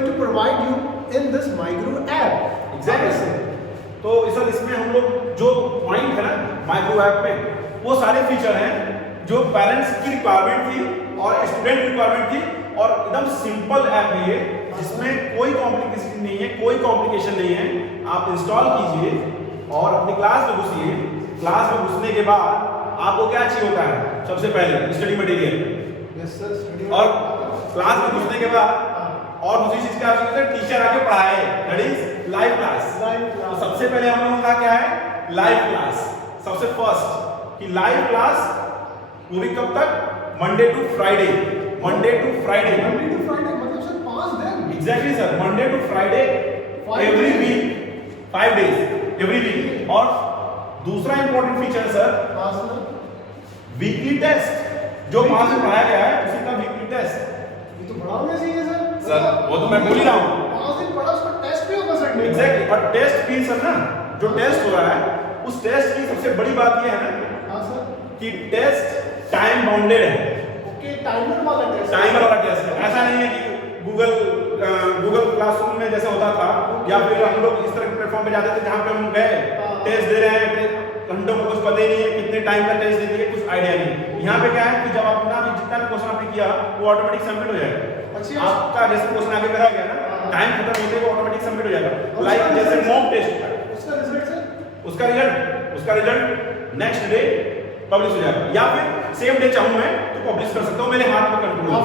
going to provide you in this MyGuru app. Exactly. तो sir इसमें हम लोग जो पॉइंट है ना MyGuru ऐप में वो सारे फीचर हैं जो पेरेंट्स की रिक्वायरमेंट थी और स्टूडेंट रिक्वायरमेंट थी और एकदम सिंपल ऐप है ये जिसमें कोई कॉम्प्लिकेशन नहीं है, कोई कॉम्प्लिकेशन नहीं है। आप इंस्टॉल कीजिए और अपनी क्लास में घुसिए। क्लास में घुसने के बाद आपको क्या चाहिए होता है? सबसे पहले study material. Yes sir, study और क्लास में घुसने के बाद और दूसरी चीज क्या आवश्यकता है? टीचर आके पढ़ाए, दैट इज लाइव क्लास। तो सबसे पहले हम लोगों का क्या है? Live class. सबसे फर्स्ट कि लाइव क्लास वो भी कब तक? Monday to Friday. Monday to Friday मतलब सर 5 दिन। Exactly sir, Monday to Friday every week, 5 days every week. और दूसरा इंपॉर्टेंट फीचर है सर, वीकली टेस्ट। जो वहां से पढ़ाया गया है उसी का वीकली टेस्ट। ये तो बड़ा होना चाहिए सर, वो तो मैं बोल ही रहा हूँ। 5 दिन पढ़ा, उसका टेस्ट भी होगा सर। एग्जैक्टली। और टेस्ट भी सर ना, जो टेस्ट हो रहा है उस टेस्ट की सबसे बड़ी बात ये है ना, हाँ सर, कि टेस्ट टाइम बाउंडेड है। ओके, टाइमर वाला टेस्ट। टाइमर वाला टेस्ट है। ऐसा नहीं है कि गूगल क्लासरूम में जैसे होता था या फिर हम लोग इस तरह के प्लेटफॉर्म पे जाते थे जहाँ पे हम गए टेस्ट दे रहे हैं, घंटों को कुछ पता ही नहीं है कितने टाइम का टेस्ट दे दिए, कुछ आइडिया नहीं। यहाँ पे क्या है कि जब अपना भी जितना भी क्वेश्चन आपने किया वो ऑटोमेटिक सबमिट हो जाएगा। अच्छा, आपका जैसे क्वेश्चन आगे करा गया ना, टाइम खत्म होते ही वो ऑटोमेटिक सबमिट हो जाएगा। लाइक जैसे मॉक टेस्ट होता है, उसका रिजल्ट सर, उसका रिजल्ट नेक्स्ट डे पब्लिश हो जाएगा या फिर सेम डे चाहूं मैं तो पब्लिश कर सकता हूं, मेरे हाथ में कंट्रोल है।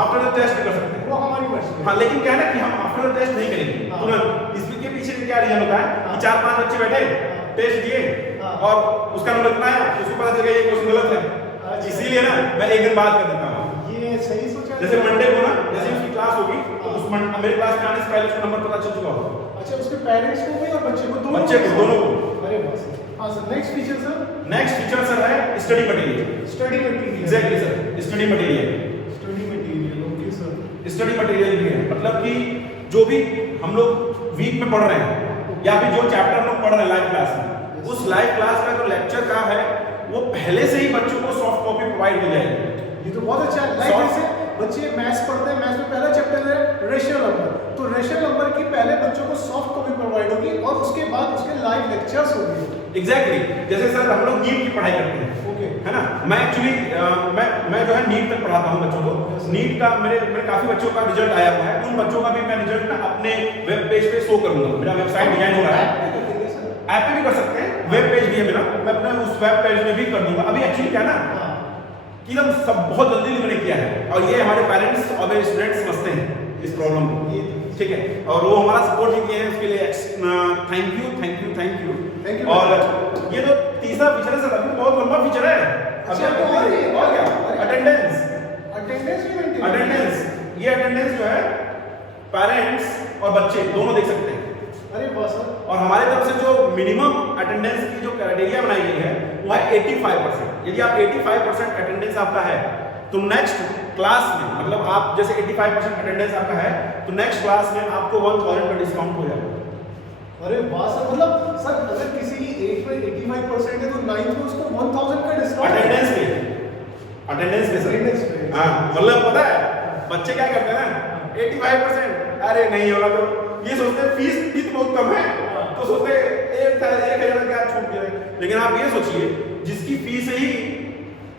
आफ्टर द टेस्ट कर सकते हैं वो हमारी मर्जी। हाँ, लेकिन क्या है ना कि हम आफ्टर द टेस्ट नहीं करेंगे तुरंत। इसके पीछे क्या रीजन होता है कि 4-5 बच्चे बैठे टेस्ट दिए और उसका नंबर कितना आया, उसको पता चल गया ये क्वेश्चन गलत है, इसीलिए ना मैं एक दिन बाद कर देता हूँ। ये सही सोचा। जैसे मंडे को ना, जैसे उसकी क्लास होगी तो उस मेरे क्लास में आने से पहले उसका नंबर पता चल चुका होगा। अच्छा, उसके पेरेंट्स को भी और बच्चे को दोनों दोनों। अरे बस। हाँ sir, next feature sir. Next feature sir है study material. Study material. Exactly sir, study material. Okay sir. Study material भी है, मतलब कि जो भी हम लोग वीक में पढ़ रहे हैं या फिर जो चैप्टर हम लोग पढ़ रहे हैं लाइव क्लास में, उस लाइव क्लास का जो लेक्चर का है वो पहले से ही बच्चों को सॉफ्ट कॉपी प्रोवाइड हो जाएगी। ये तो बहुत अच्छा है। लाइक जैसे बच्चे मैथ्स पढ़ते हैं, मैथ्स में पहला चैप्टर है रेशियल नंबर, तो रेशियल नंबर की पहले बच्चों को सॉफ्ट कॉपी प्रोवाइड होगी और उसके बाद उसके लाइव लेक्चर्स होंगे। एग्जैक्टली। जैसे सर हम लोग नीट की पढ़ाई करते हैं, ओके, है ना। मैं एक्चुअली मैं जो है नीट तक पढ़ाता हूँ बच्चों को। नीट का मेरे काफी बच्चों का रिजल्ट आया हुआ है, उन बच्चों का भी मैं रिजल्ट ना अपने वेब पेज पे शो करूंगा। मेरा वेबसाइट डिजाइन हो रहा है, ऐप पे भी कर सकते हैं, वेब पेज भी है मेरा, मैं अपने उस वेब पेज में भी कर दूंगा। अभी एक्चुअली क्या ना कि हम सब बहुत जल्दी मैंने किया है और ये हमारे पेरेंट्स और मेरे स्टूडेंट्स समझते हैं इस प्रॉब्लम को, ठीक है, और वो हमारा सपोर्ट भी किए हैं, उसके लिए थैंक यू। और ये तो तीसरा फीचर है सर, अभी बहुत लंबा फीचर है। और क्या? अटेंडेंस। ये अटेंडेंस जो है पेरेंट्स और बच्चे दोनों देख सकते हैं। अरे वाह सर। और हमारे तरफ से जो मिनिमम अटेंडेंस की जो क्राइटेरिया बनाई गई है वो है 85%। यदि आप 85% अटेंडेंस आपका है तो नेक्स्ट क्लास में, मतलब आप जैसे 85% अटेंडेंस आपका है तो नेक्स्ट क्लास में आपको 1000 का डिस्काउंट हो जाएगा। अरे वाह सर, मतलब सर अगर किसी की 85% है तो 9th में उसको 1000 का डिस्काउंट अटेंडेंस पे सर। हाँ, मतलब पता है बच्चे क्या करते हैं ना, 85% अरे नहीं होगा तो ये सोचते हैं फीस भी तो बहुत कम है, तो सोचते हैं 1000 क्या छूट गया। लेकिन आप ये सोचिए जिसकी फीस ही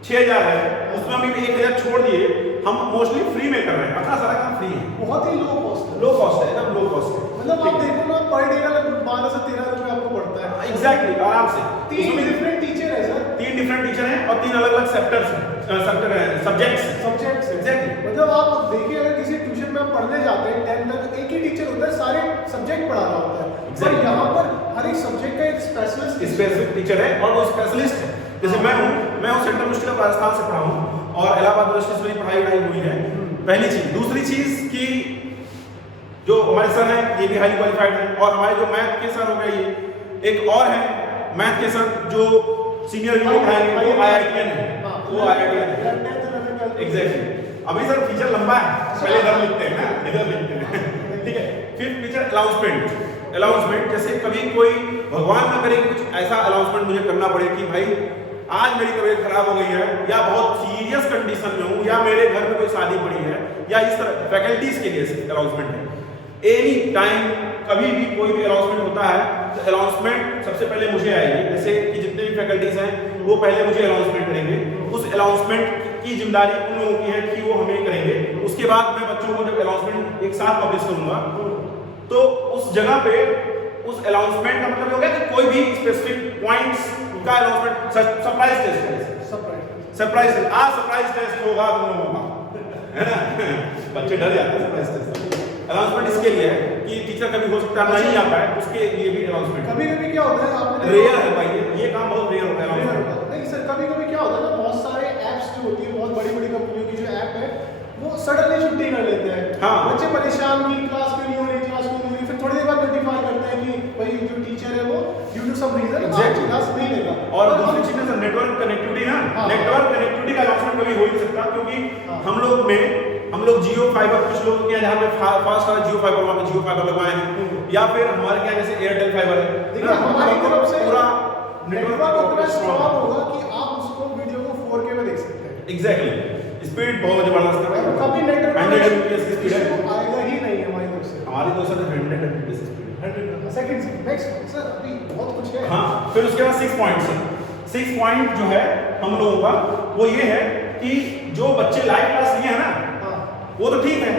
6000 है उसमें भी 1000 छोड़ दिए, हम मोस्टली फ्री में कर रहे हैं, अपना सारा काम फ्री है, बहुत ही लो कॉस्ट है, एकदम लो कॉस्ट है। मतलब आप देखो ना पर डे का लगभग 12 से 13 रुपए आपको पड़ता है। एग्जैक्टली, आराम से। 3 डिफरेंट टीचर है सर, 3 डिफरेंट टीचर हैं और 3 अलग अलग सब्जेक्ट्स। एग्जैक्टली, मतलब आप देखिए अगर किसी ट्यूशन में आप पढ़ने जाते हैं 10 तक एक ही टीचर होता है, सारे सब्जेक्ट पढ़ा रहा होता है। पर यहाँ पर हर एक सब्जेक्ट का एक स्पेशलिस्ट टीचर है और वो स्पेशलिस्ट है। जैसे मैं हूँ सेंट्रल यूनिवर्सिटी ऑफ राजस्थान से पढ़ा हूँ और इलाहाबाद यूनिवर्सिटी से मेरी पढ़ाई हुई है। पहली चीज। दूसरी चीज कि जो हमारे सर हैं ये भी हाईली क्वालिफाइड हैं और हमारे जो मैथ के सर हो गए, ये एक और है मैथ के सर जो सीनियर भी पढ़ाएंगे, वो आईआईटीएन है, एग्जैक्टली। अभी सर फीचर लंबा है, पहले इधर लिखते हैं ना, इधर लिखते हैं, ठीक है। फिर फीचर अनाउंसमेंट, जैसे कभी कोई भगवान न करे कुछ ऐसा अनाउंसमेंट मुझे करना पड़े कि भाई आज मेरी तबीयत खराब हो गई है या बहुत सीरियस कंडीशन में हूँ या मेरे घर में कोई शादी पड़ी है या इस तरह फैकल्टीज के लिए अनाउंसमेंट है। एनी टाइम कभी भी कोई भी अनाउंसमेंट होता है तो अनाउंसमेंट सबसे पहले मुझे आएगी, जैसे कि जितने भी फैकल्टीज हैं वो पहले मुझे अनाउंसमेंट करेंगे। उस अनाउंसमेंट की जिम्मेदारी उन लोगों की है कि वो हमें करेंगे। उसके बाद मैं बच्चों को जब अनाउंसमेंट एक साथ पब्लिश करूंगा तो उस जगह पे उस अनाउंसमेंट का मतलब हो गया कि कोई भी स्पेसिफिक पॉइंट्स का अनाउंसमेंट सरप्राइज टेस्ट है। सरप्राइज टेस्ट होगा तुम लोगों का, है ना? बच्चे डर जाते हैं सरप्राइज टेस्ट। अनाउंसमेंट इसके लिए है कि टीचर कभी हो सकता है नहीं आ पाए, उसके लिए भी अनाउंसमेंट। कभी क्या होता है आपने रेयर है भाई, ये काम बहुत रेयर होता है। नहीं सर, कभी क्या होता है ना, बहुत सारे ऐप्स जो होती है, बहुत बड़ी कंपनियों की जो ऐप है वो सडनली छुट्टी कर लेते हैं। हाँ। बच्चे परेशान कि क्लास क्यों नहीं हो रही, फिर थोड़ी देर बाद नोटिफाई करते हैं कि भाई जो टीचर है वो due to some reason class नहीं लेगा। और दूसरी चीज है नेटवर्क कनेक्टिविटी ना। नेटवर्क कनेक्टिविटी का अनाउंसमेंट कभी हो ही नहीं सकता, क्योंकि हम लोग जियो फाइबर, कुछ लोग के यहाँ पे फास्ट वाला जियो फाइबर वहाँ पे जियो फाइबर लगवाए हैं, या फिर हमारे क्या जैसे एयरटेल फाइबर है। देखिए हमारी तरफ से पूरा नेटवर्क उतना स्ट्रांग होगा कि आप उसको वीडियो को 4K में देख सकते हैं। एग्जैक्टली, स्पीड बहुत जबरदस्त है। कभी नेटवर्क 100 Mbps की स्पीड है, आएगा ही नहीं हमारी तरफ से। हमारी तो सर 100 Mbps स्पीड है। 100 सेकंड नेक्स्ट सर, अभी बहुत कुछ है। हाँ, फिर उसके बाद 6 पॉइंट्स। 6 पॉइंट जो है हम लोगों का वो ये है कि जो बच्चे लाइव क्लास लिए है ना वो तो ठीक है,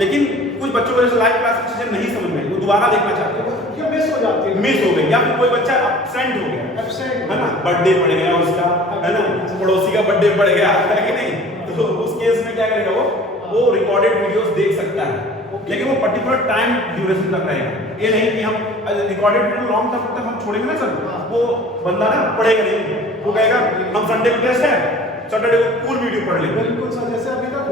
लेकिन कुछ बच्चों को जैसे लाइव क्लास की चीजें नहीं समझ में, वो दोबारा देखना चाहते हैं, क्यों मिस हो जाती है, मिस हो गई, या फिर कोई बच्चा एब्सेंट हो गया, है ना, बर्थडे पड़ गया उसका, है ना, पड़ोसी का बर्थडे पड़ गया, है कि नहीं, तो उस केस में क्या करेगा वो रिकॉर्डेड वीडियोस देख सकता है, लेकिन वो पर्टिकुलर टाइम ड्यूरेशन तक रहेगा। ये नहीं कि हम रिकॉर्डेड वीडियो लॉन्ग टर्म तक हम छोड़ेंगे ना सर, वो बंदा ना पढ़ेगा नहीं, वो कहेगा हम संडे को टेस्ट है, सैटरडे को पूल वीडियो पढ़ लेंगे। बिल्कुल सर, जैसे अभी तक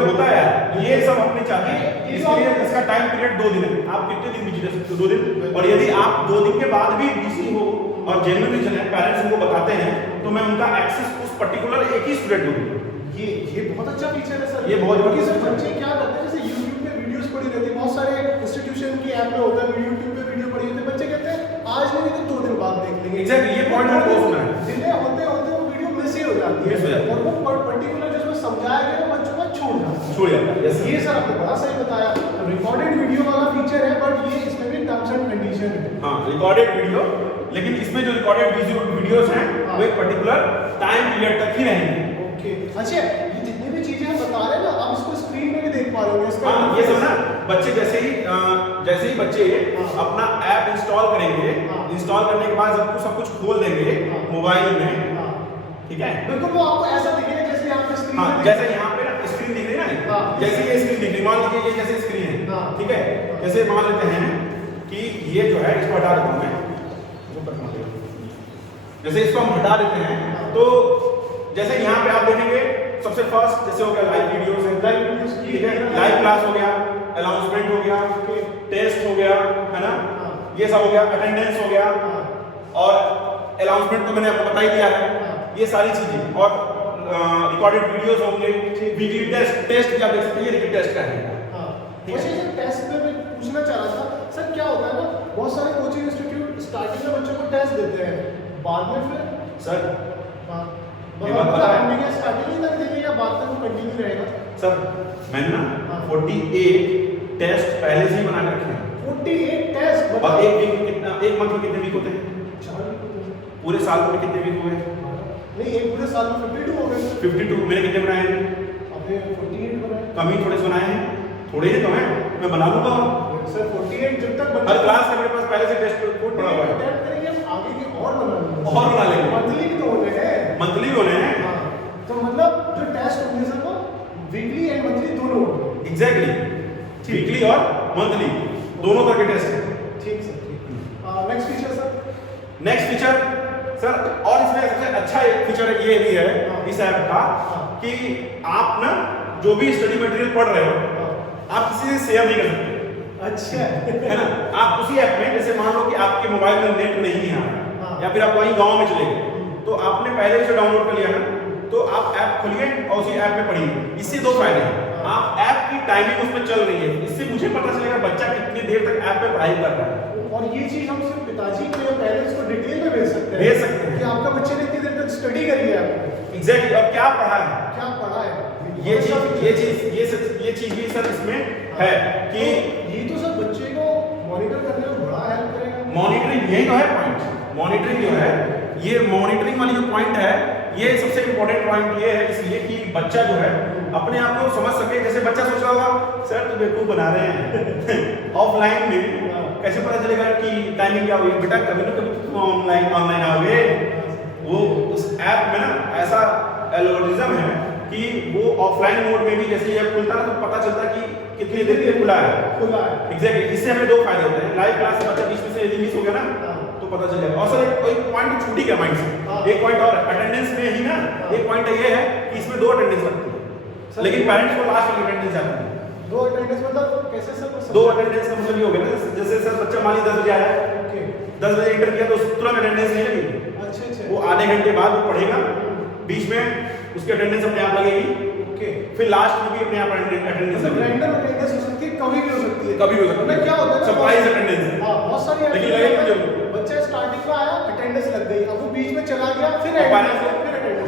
होता है, ये सब अपने चाहते हैं। इसलिए इसका टाइम पीरियड 2 दिन है। आप कितने दिन बिजी रह सकते हो? 2 दिन। और यदि आप 2 दिन के बाद भी बिजी हो और जेन्युइन रीजन है, पेरेंट्स उनको बताते हैं, तो मैं उनका एक्सेस उस पर्टिकुलर एक ही स्टूडेंट को दूंगा। ये बहुत अच्छा फीचर है सर। ये बहुत क्योंकि सर बच्चे क्या करते हैं, जैसे YouTube पे वीडियोस पड़ी रहती है, बहुत सारे इंस्टीट्यूशन की ऐप में होता है, YouTube पे वीडियो पड़ी होती है, बच्चे कहते हैं आज नहीं तो 2 दिन बाद देख लेंगे। एग्जैक्टली, ये पॉइंट मैंने बहुत सुना है। डिले होते वो वीडियो मिस ही हो जाती है, और वो पर्टिकुलर जो उसमें समझाया गया है बच्चों का छूट जाता है। ये सर आपने बड़ा सही बताया, रिकॉर्डेड वीडियो वाला फीचर है, बट ये इसमें भी टर्म्स एंड कंडीशन है। हाँ, रिकॉर्डेड वीडियो, लेकिन इसमें जो रिकॉर्डेड वीडियोस हैं वो एक पर्टिकुलर टाइम पीरियड तक ही रहेंगे। ओके, अच्छा, ये जितनी भी चीजें हम बता रहे हैं ना, आप इसको स्क्रीन में भी देख पा रहे हो इसका। हाँ, ये सब ना बच्चे जैसे ही बच्चे अपना ऐप इंस्टॉल करेंगे, इंस्टॉल करने के बाद सब कुछ खोल देंगे मोबाइल में, ठीक है, बिल्कुल वो आपको ऐसा दिखेगा जैसे यहाँ पे स्क्रीन हाँ, जैसे यहाँ पे ना स्क्रीन दिख रही है ना, जैसे ये स्क्रीन दिख रही है, मान लीजिए ये जैसे स्क्रीन है, ठीक है, जैसे मान लेते हैं कि ये जो है इसको हटा देता हूँ मैं, जैसे इसको हम हटा देते हैं, तो जैसे यहाँ पे आप देखेंगे सबसे फर्स्ट जैसे हो गया लाइव वीडियोस है, ठीक है, लाइव क्लास हो गया, अनाउंसमेंट हो गया, टेस्ट हो गया, है ना, ये सब हो गया, अटेंडेंस हो गया, और अनाउंसमेंट तो मैंने आपको बता ही दिया है, ये सारी चीजें, और रिकॉर्डेड वीडियोस होंगे, वीकली टेस्ट क्या देख सकते हैं, ये रिपीट टेस्ट का है। वैसे सर टेस्ट में मैं पूछना चाह रहा था सर, क्या होता है ना, बहुत सारे कोचिंग इंस्टीट्यूट स्टार्टिंग में बच्चों को टेस्ट देते हैं, बाद में फिर सर स्टार्टिंग तक देंगे या बाद तक वो कंटिन्यू रहेगा? सर मैंने ना 48 टेस्ट पहले से ही बना के रखे हैं। 48 टेस्ट, और एक मंथ में कितने वीक होते हैं? 4 वीक होते हैं। पूरे साल में कितने वीक हुए? नहीं, एक पूरे साल में 52 हो गए। 52 मैंने कितने बनाए हैं? आपने 48 बनाए। कम ही थोड़े से बनाए हैं, थोड़े ही तो हैं, मैं बना लूंगा सर। 48 जब तक हर क्लास के मेरे पास पहले से टेस्ट पड़ा हुआ है, करेंगे हम आगे की और बना लेंगे, और बना लेंगे, मंथली भी तो होने हैं, मंथली होने हैं, तो मतलब जो टेस्ट होंगे सर वो वीकली एंड मंथली दोनों होंगे। एग्जैक्टली, वीकली और मंथली दोनों तरह के टेस्ट हैं। ठीक सर, ठीक। Next feature sir. Next feature sir, और इसमें सबसे अच्छा एक फीचर ये भी है इस ऐप का कि आप ना जो भी स्टडी मटेरियल पढ़ रहे हो आप किसी से शेयर नहीं कर सकते। अच्छा, है ना, आप उसी ऐप में, जैसे मान लो कि आपके मोबाइल में नेट नहीं है या फिर आप वहीं गांव में चले गए, तो आपने पहले से डाउनलोड कर लिया ना, तो आप ऐप खोलिए और उसी ऐप में पढ़िए। इससे 2 फायदे हैं, आप ऐप की टाइमिंग उसमें चल रही है, इससे मुझे पता चलेगा बच्चा कितनी देर तक ऐप पे पढ़ाई कर रहा है, और ये चीज हम सिर्फ पिताजी को या पेरेंट्स को डिटेल में भेज सकते हैं कि आपका बच्चे ने इतनी देर तक स्टडी करी है आपने, एग्जैक्टली। और क्या पढ़ा है, क्या पढ़ा है, ये चीज भी सर इसमें है कि ये तो सर बच्चे को मॉनिटर करने में बड़ा हेल्प करेगा। मॉनिटरिंग, यही तो है पॉइंट। मॉनिटरिंग जो है, ये मॉनिटरिंग वाली जो पॉइंट है, ये सबसे इंपॉर्टेंट पॉइंट ये है, इसलिए कि बच्चा जो है अपने आप को समझ सके। जैसे बच्चा सोच रहा होगा सर तो बेवकूफ बना रहे हैं ऑफलाइन में कैसे पता चलेगा कि टाइमिंग क्या हुई, बेटा कभी ना कभी तुम ऑनलाइन आओगे। वो उस ऐप में ना ऐसा एल्गोरिथम है कि वो ऑफलाइन मोड में भी जैसे ये खुलता है तो पता चलता है कि कितनी देर के खुला है। एग्जैक्टली। इससे हमें दो फायदे होते हैं। लाइव क्लास से बच्चा बीच में से यदि मिस हो गया ना तो पता चल जाएगा। और सर एक पॉइंट छूट ही गया माइंड से, एक पॉइंट और अटेंडेंस में ही ना, एक पॉइंट ये है कि इसमें 2 अटेंडेंस लगती है, लेकिन पेरेंट्स को लास्ट वाली अटेंडेंस आती है। 2 अटेंडेंस मतलब कैसे सर? 2 अटेंडेंस का मतलब ये हो गया ना, जैसे सर बच्चा मान लीजिए 10 बजे आया, 10 बजे एंटर किया तो तुरंत अटेंडेंस नहीं लगेगी। अच्छा। वो आधे घंटे बाद वो पढ़ेगा, बीच में उसकी अटेंडेंस अपने आप लगेगी, फिर लास्ट में भी अपने आप अटेंडेंस लगेगी। रैंडम अटेंडेंस हो सकती है, कभी भी हो सकती है, कभी भी हो सकती है। क्या होता है सरप्राइज अटेंडेंस। हां, बहुत सारी लेकिन लगेगी जब बच्चा स्टार्टिंग में आया, अटेंडेंस लग गई, अब वो बीच में चला गया, फिर पेरेंट्स,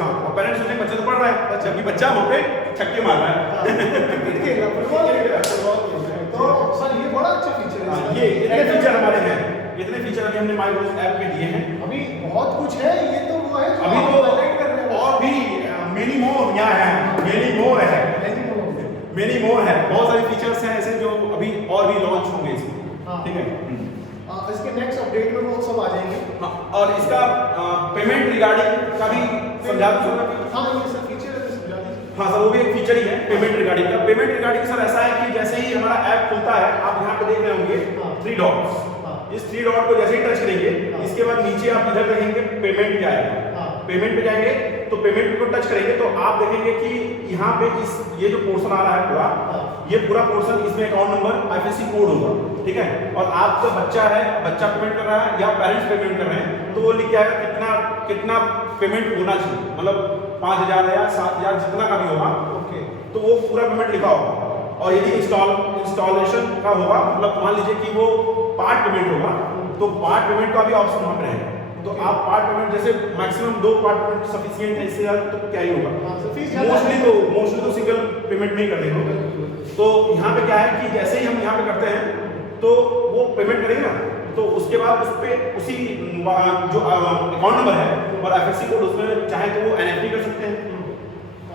हाँ, पेरेंट्स सोचे बच्चा तो पढ़ रहा है, जबकि बच्चा वहाँ पे छक्के मार रहा है, क्रिकेट खेल रहा है, फुटबॉल खेल रहा है। तो सर ये बड़ा अच्छा फीचर है। ये इतने फीचर हमारे हैं, इतने फीचर अभी हमने माइक्रोस ऐप में दिए हैं। अभी बहुत कुछ है, ये तो वो है जो अभी आप तो हाईलाइट कर रहे हैं। और भी मेनी मोर यहाँ है, मेनी मोर है, मेनी मोर है। बहुत सारे फीचर्स हैं ऐसे जो अभी और भी लॉन्च होंगे इसमें, ठीक है। इसके नेक्स्ट अपडेट में वो सब आ जाएंगे। हाँ, और इसका पेमेंट रिगार्डिंग का भी समझा दो। हाँ, ये सब फीचर है तो समझा दीजिए। हाँ सर, वो भी एक फीचर ही है पेमेंट रिगार्डिंग का। पेमेंट रिगार्डिंग सर ऐसा है कि जैसे ही हमारा ऐप खुलता है, आप यहाँ पे देख रहे होंगे 3 डॉट्स। इस 3 डॉट को जैसे ही टच करेंगे, इसके बाद नीचे आप इधर देखेंगे पेमेंट क्या आएगा। पेमेंट पे जाएंगे तो पेमेंट को टच करेंगे तो आप देखेंगे कि यहाँ पे ये जो पोर्शन आ रहा है पूरा, ये पूरा पोर्शन, इसमें अकाउंट नंबर IFSC कोड होगा, ठीक है। और आपका बच्चा है, बच्चा पेमेंट कर रहा है या पेरेंट्स पेमेंट कर रहे हैं, तो वो लिख के आएगा कितना पेमेंट होना चाहिए, मतलब 5,000 या 7,000 जितना का भी होगा, तो वो पूरा पेमेंट लिखा होगा। और यदि इंस्टॉलेशन का होगा, मतलब मान लीजिए कि वो पार्ट पेमेंट होगा, तो पार्ट पेमेंट का भी ऑप्शन वहाँ पे रहेगा। तो आप पार्ट पेमेंट जैसे मैक्सिमम 2 पार्ट पेमेंट सफिशिएंट है, इससे ज़्यादा तो क्या ही होगा। मोस्टली तो सिंगल पेमेंट नहीं करते हैं। तो यहाँ पे क्या है कि जैसे ही हम यहाँ पे करते हैं तो वो पेमेंट करेंगे ना, तो उसके बाद उस पर उसी जो अकाउंट नंबर है और IFSC कोड, उसमें चाहे तो वो NFT कर सकते हैं,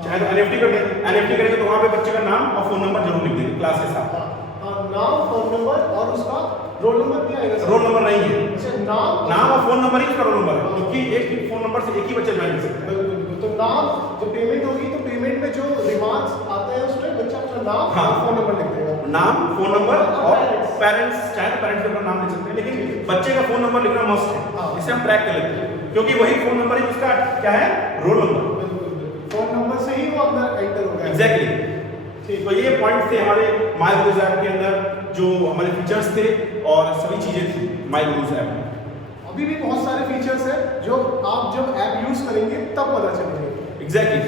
चाहे तो NFT कर दें। NFT करेंगे तो वहाँ पे बच्चे का नाम और फ़ोन नंबर जरूर लिख देंगे क्लास के साथ। नाम, फोन नंबर और उसका रोल नंबर भी आएगा। रोल नंबर नहीं है, नाम और फोन नंबर ही उसका रोल नंबर है, क्योंकि एक ही फोन नंबर से एक ही बच्चा ज्वाइन कर सकता है। तो नाम, जब पेमेंट होगी तो पेमेंट में जो रिमार्क्स आते हैं उसमें बच्चा अपना नाम और फोन नंबर लिख देगा। नाम, फोन नंबर और पेरेंट्स, चाहे तो पेरेंट्स के अपना नाम लिख सकते हैं, लेकिन बच्चे का फोन नंबर लिखना मस्ट है। इसे हम ट्रैक कर लेते हैं, क्योंकि वही फोन नंबर ही उसका क्या है, रोल नंबर। फोन नंबर से ही वो अंदर एंटर होगा। एग्जैक्टली। तो ये पॉइंट थे हमारे माइक्रोस ऐप के अंदर, जो हमारे फीचर्स थे और सभी चीजें थी माइक्रोस ऐप में। अभी भी बहुत सारे फीचर्स हैं जो आप जब ऐप यूज करेंगे तब पता चलेंगे। एग्जैक्टली।